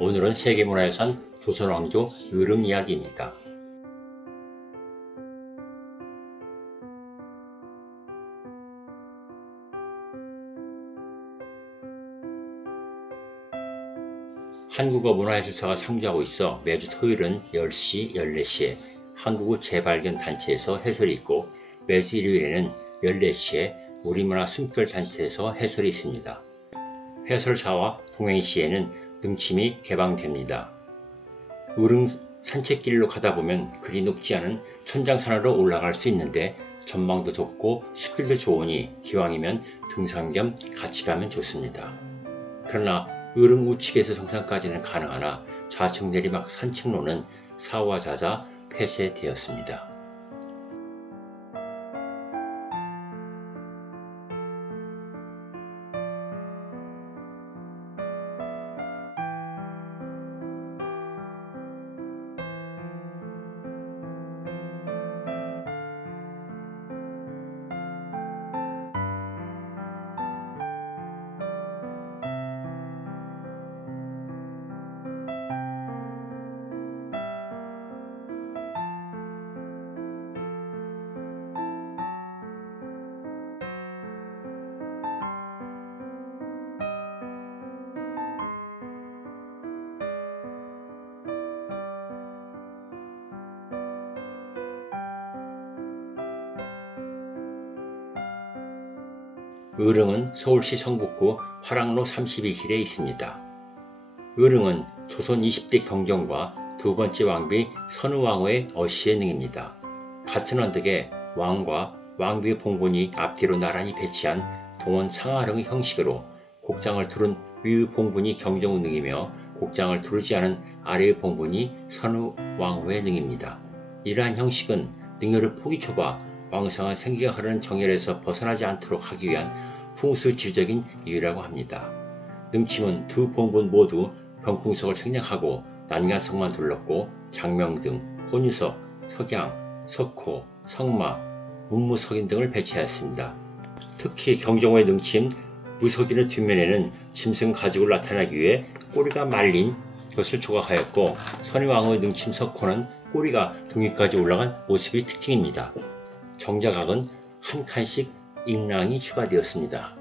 오늘은 세계문화유산 조선왕조 의릉 이야기입니다. 한국어 문화예술사가 상주하고 있어 매주 토요일은 10시, 14시에 한국어 재발견단체에서 해설이 있고 매주 일요일에는 14시에 우리문화 숨결단체에서 해설이 있습니다. 해설사와 동행시에는 능침이 개방됩니다. 의릉 산책길로 가다 보면 그리 높지 않은 천장산으로 올라갈 수 있는데 전망도 좋고 숲길도 좋으니 기왕이면 등산 겸 같이 가면 좋습니다. 그러나 의릉 우측에서 정상까지는 가능하나 좌측 내리막 산책로는 사후화자자 폐쇄되었습니다. 의릉은 서울시 성북구 화랑로 32길에 있습니다. 의릉은 조선 20대 경정과 두 번째 왕비 선우왕후의 어시의 능입니다. 같은 언덕에 왕과 왕비의 봉분이 앞뒤로 나란히 배치한 동원 상하릉의 형식으로 곡장을 두른 위의 봉분이 경정의 능이며 곡장을 두르지 않은 아래의 봉분이 선우왕후의 능입니다. 이러한 형식은 능열의 폭이 좁아 왕성한 생기가 흐르는 정열에서 벗어나지 않도록 하기 위한 풍수지리적인 이유라고 합니다. 능침은 두 봉분 모두 병풍석을 생략하고 난간석만 둘렀고 장명등, 혼유석, 석양, 석호, 석마, 문무석인 등을 배치하였습니다. 특히 경정호의 능침, 무석인의 뒷면에는 짐승 가죽을 나타내기 위해 꼬리가 말린 것을 조각하였고 선의왕후의 능침 석호는 꼬리가 등 위까지 올라간 모습이 특징입니다. 정자각은 한 칸씩 잉랑이 추가되었습니다.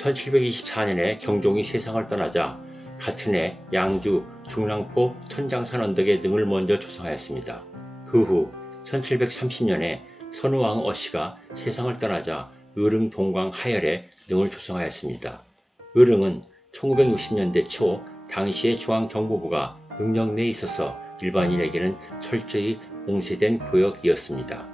(1724년에) 경종이 세상을 떠나자 같은 해 양주 중랑포 천장산 언덕에 능을 먼저 조성하였습니다. 그 후 1730년에 선우왕후 어씨가 세상을 떠나자 의릉 동광 하열에 능을 조성하였습니다. 의릉은 1960년대 초 당시의 중앙정보부가 능력 내에 있어서 일반인에게는 철저히 봉쇄된 구역이었습니다.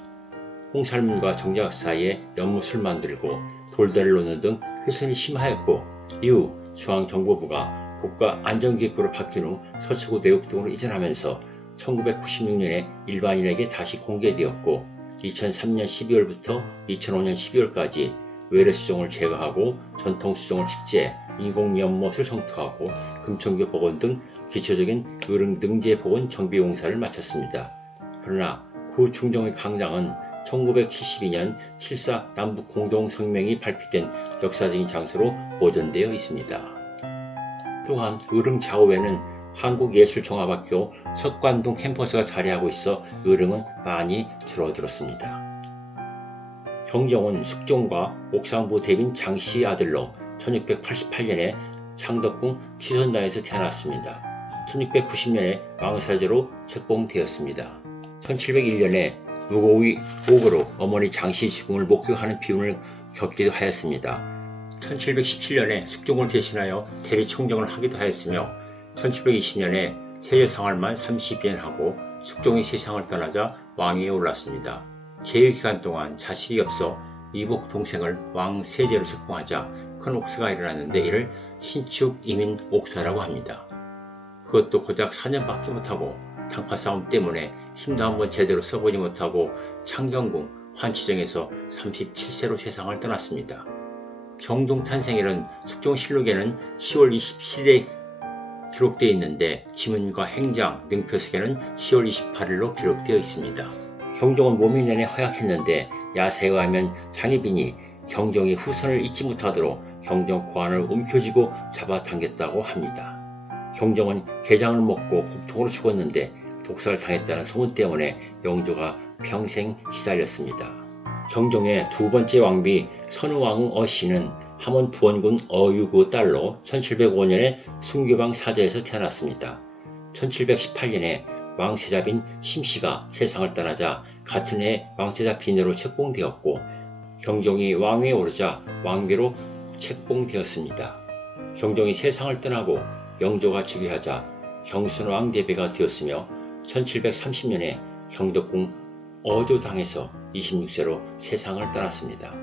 홍살문과 정자각 사이에 연못을 만들고 돌다리를 놓는 등 훼손이 심하였고 이후 중앙정보부가 국가안전기획부로 바뀐 후 서초구 내역 등으로 이전하면서 1996년에 일반인에게 다시 공개되었고 2003년 12월부터 2005년 12월까지 외래수종을 제거하고 전통수종을 식재, 인공연못을 성토하고 금천교 복원 등 기초적인 의릉 능제 복원 정비 공사를 마쳤습니다. 그러나 구 중정의 강당은 1972년 7.4 남북공동성명이 발표된 역사적인 장소로 보존되어 있습니다. 또한 의릉 좌우에는 한국예술종합학교 석관동 캠퍼스가 자리하고 있어 의릉은 많이 줄어들었습니다. 경종은 숙종과 옥상부 대빈 장씨의 아들로 1688년에 창덕궁 취선당에서 태어났습니다. 1690년에 왕세자로 책봉되었습니다. 1701년에 무고의 복으로 어머니 장씨 죽음을 목격하는 비운을 겪기도 하였습니다. 1717년에 숙종을 대신하여 대리청정을 하기도 하였으며 1720년에 세자상을 만 30년 하고 숙종이 세상을 떠나자 왕위에 올랐습니다. 재위기간 동안 자식이 없어 이복 동생을 왕세제로 책봉하자 큰 옥사가 일어났는데 이를 신축 이민 옥사라고 합니다. 그것도 고작 4년밖에 못하고 당파 싸움 때문에 힘도 한번 제대로 써보지 못하고 창경궁 환치정에서 37세로 세상을 떠났습니다. 경종 탄생일은 숙종실록에는 10월 27일에 기록되어 있는데 지문과 행장, 능표석에는 10월 28일로 기록되어 있습니다. 경종은 몸이 내내 허약했는데 야사에 의하면 장희빈이 경종이 후손을 잊지 못하도록 경종 고환을 움켜쥐고 잡아당겼다고 합니다. 경종은 게장을 먹고 복통으로 죽었는데 독살을 당했다는 소문 때문에 영조가 평생 시달렸습니다. 경종의 두 번째 왕비 선우왕후 어씨는 함원 부원군 어유구 딸로 1705년에 순교방 사저에서 태어났습니다. 1718년에 왕세자빈 심씨가 세상을 떠나자 같은 해 왕세자 빈으로 책봉되었고 경종이 왕위에 오르자 왕비로 책봉되었습니다. 경종이 세상을 떠나고 영조가 즉위하자 경순 왕대비가 되었으며 1730년에 경덕궁 어조당에서 26세로 세상을 떠났습니다.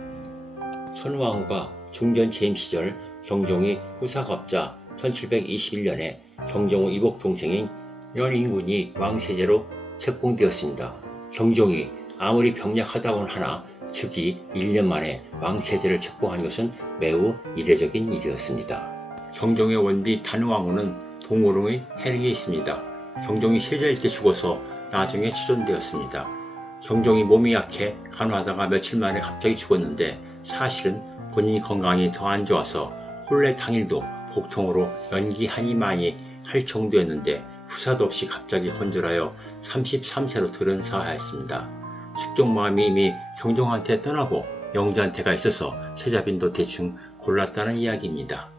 선우왕후가 중전 재임 시절 경종이 후사가 없자 1721년에 경종후 이복 동생인 연인군이 왕세제로 책봉되었습니다. 경종이 아무리 병약하다고는 하나 즉위 1년 만에 왕세제를 책봉한 것은 매우 이례적인 일이었습니다. 경종의 원비 단우왕후는 동호릉의 해릉에 있습니다. 경종이 세자일 때 죽어서 나중에 추존되었습니다. 경종이 몸이 약해 간호하다가 며칠 만에 갑자기 죽었는데 사실은 본인 건강이 더 안 좋아서 혼례 당일도 복통으로 연기한이 많이 할 정도였는데 후사도 없이 갑자기 혼절하여 33세로 돌연사하였습니다. 숙종 마음이 이미 경종한테 떠나고 영조한테가 있어서 세자빈도 대충 골랐다는 이야기입니다.